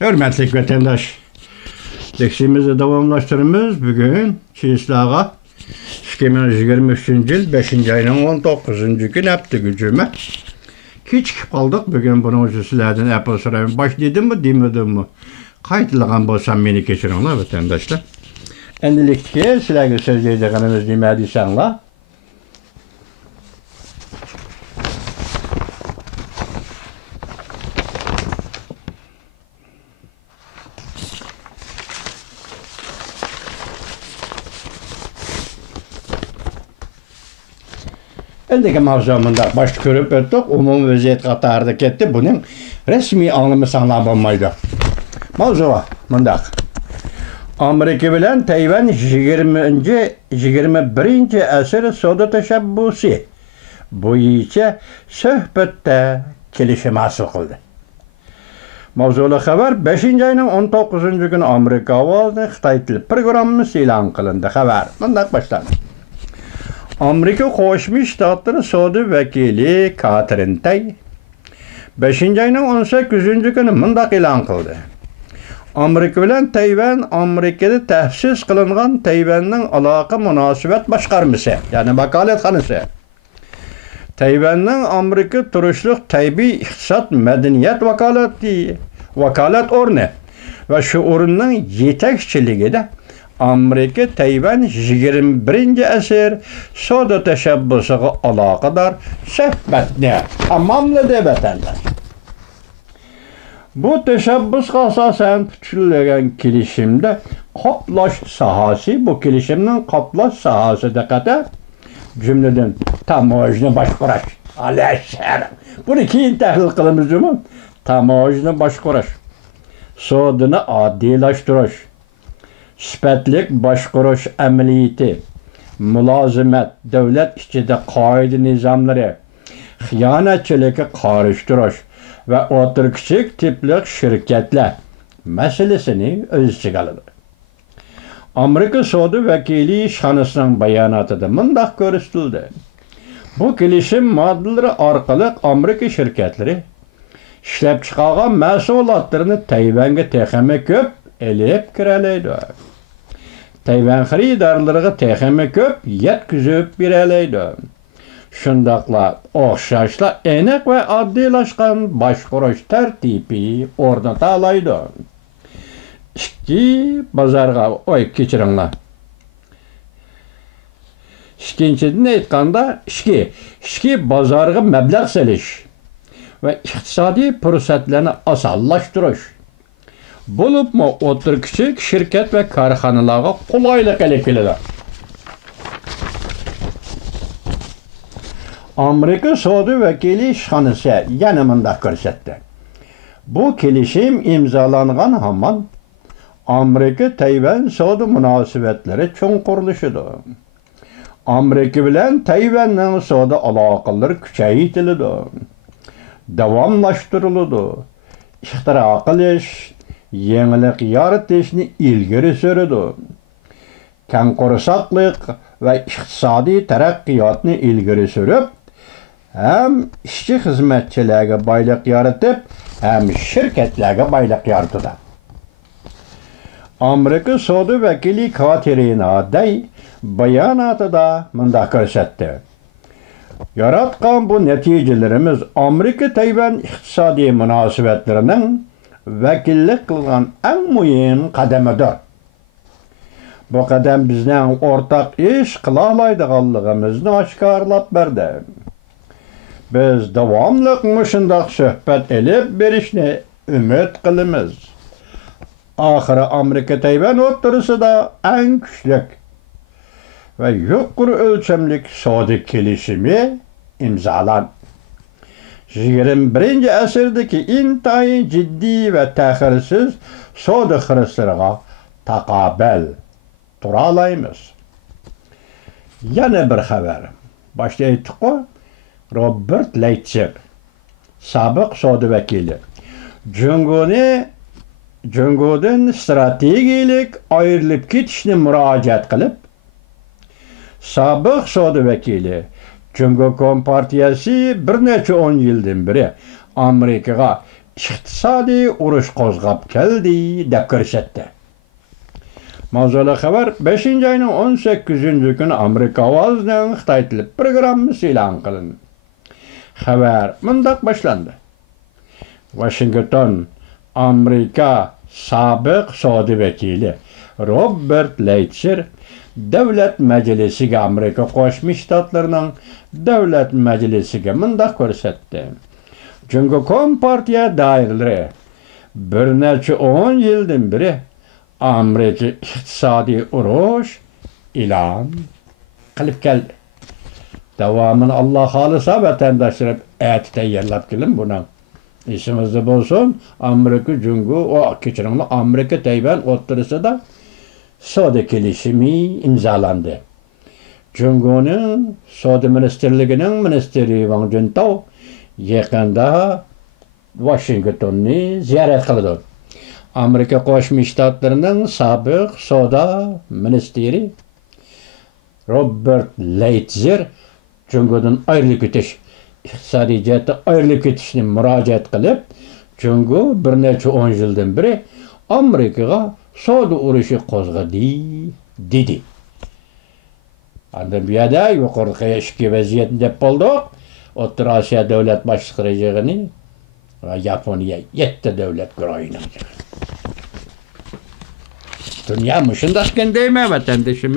Hürmetlik vatandaş, dersimizi davamlaştırımız bugün Çiğislağa 2023 yıl 5. ayının 19. gün hepti gücüme. Keçikip kaldık bugün bunu sizlerden Apple sorayım. Başladım mı demedim mi? Kayıtlagan bolsam beni geçirinler vatandaşlar. Endilikle sizlerge sözleyeceğiniz demediysenler. Endiki mavzumunda baş görüp öttük, umum vaziyet qatarda ketdi. Bunun resmi anlamı sanlab olmaydı. Mavzuğa mundaq. Amerika bilen Tayvan 21. asır soda teşebbüsü boyunca söhbette kelişim hasıl kıldı. Mavzulu haber 5. ayının 19. günü Amerika avazını Xitay tili programımız ilan kılındı. Haber mundaq başlandı. Amerika Koşmuş Ştatları Soda Vekili Catherine Tai 5. ayının 18. günü mundaq ilan kıldı. Amerika bilen Tayvan Amerikada tahsis kılıngan Tayvan'ın alaka münasebet başkarması, yani vakaletxanası. Tayvan'ın Amerika turuşluq tabi iqtisat medeniyet vakalet ornu ve şu orunun yetekçiliği de Amerika Tayvan 21. asır soda teşebbüsüge alakadar söhbetini tamamladı vatandaş. Bu teşebbüsge asasen küçülgen kilişimde kaplaş sahası, bu kilişimden kaplaş sahası dikkate cümleden tamojni başkuraş. Aleşerim. Bunu keyin tahlil kılımız mı? Tamojni başkuraş. Sodunu adilaştırış. Sifatlik başkuruş ameliyeti, mülazimet, devlet içinde kaide nizamları, xiyanetçilik'i karıştırış ve oturkçuk tiplik şirketler meselesini öz içine alır. Amerika Soda Vekili şanısının bayanatında mundaq görüştüldü. Bu kelişim maddeleri arkalık Amerika şirketleri işlep çıkargan mahsulatlarını Tayvan'a texeme köp elip kireleydi. Tayvan xaridarlariga texeme köp yetkizip bireleydi. Şundaqla oxşaşla enek ve addilaşkan başkuruş tertibi ornata alaydı. İki bazarga keçiringlar. İkinciden aytganda iki bazarga mablag' selish ve iqtisodiy fursatlarni osonlashtirish. Bo'libmi o'tir kichik şirket ve korxonalarga qulaylik elib keladi. Amerika Soda Vekili işxonasi yana mundaq ko'rsatdi. Bu kelishim imzolangan hamon Amerika Tayvan soda munosabatlari cho'ng qurilishidir. Amerika bilan Tayvanning soda aloqalari kuchaytiriladi, davomlashtiriladi. İxtiro qilish, yenilik yaratishni ilgari suradi. Kengqursoqlik ve iqtisodiy taraqqiyotni ilgari surib, hem işçi xizmatchilarga boylik yaratib, hem şirketlarga boylik yaratadi. Amerika Soda Vekili Catherine Tai bayanatida mundaq ko'rsatdi. Yaratgan bu neticelerimiz Amerika Tayvan iqtisodiy munosabatlarining vakillik qilgan eng muhim qadamidir. Bu qadam bizning ortak iş qila oladiganligimizni oshkorlab berdi. Biz davomli mushundaq suhbat elib berishni umid qilamiz. Ahiri Amerika Tayvan o'rtasida eng kuchli ve yuqori o'lchamlik soda kelishimi imzolan. 21. asırdaki intayin ciddi ve tahirsiz soda xirislariga taqobil tura olaymiz. Yana bir xabar. Başta aytdik-ku, Robert Lighthizer, sobiq soda vakili, Jungodan strategiyalik ayrilib ketishni murojaat qilib, sobiq soda vakili Jungo Kompartiyasi bir necha 10 yildan beri Amerikaga iqtisodiy urush qo'zg'ab keldi deb ko'rsatdi. Mavzuli xabar 5-oyning 18-kuni Amerika ovozining Xitoy tili programmasi e'lon qilindi. Xabar mundaq boshlandi. Washington, Amerika sobiq savdo vakili Robert Lighthizer Davlat Majlisiga Amerika Qo'shma Shtatlarining Davlat Majlisiga mundaq ko'rsatdi. Chunki Kompartiya doiralari bir necha 10 yildan beri Amerika iqtisodiy urush e'lon qilib keldi. Davomini Alloh xolisa vatandoshlar aytib tayyorlab kelin buni. Esimizda bo'lsin, Amerika Jungo o kechiringlar Amerika Tayvan o'rtasida savdo kelishimi imzolandi. Jungoning savdo ministerligining ministri Wang Juntao yaqinda Washingtonni ziyorat qildi. Amerika Qo'shma Shtatlarining sobiq savdo ministri Robert Lighthizer Jungodan ayrilib ketish, iqtisodiy jihatda ayrilib ketishni murojaat qilib, Jungo bir necha 10 yildan beri Amerikaga savdo urushi qo'zg'adi dedi. Andan bu yerda yuqorgi ishki vaziyat deb bo'ldik. O'rta Osiyo davlat boshliqlari yig'ini va Yaponiya 7 davlat guruhining. Dünya mı şundasken değil mi vatandaşım?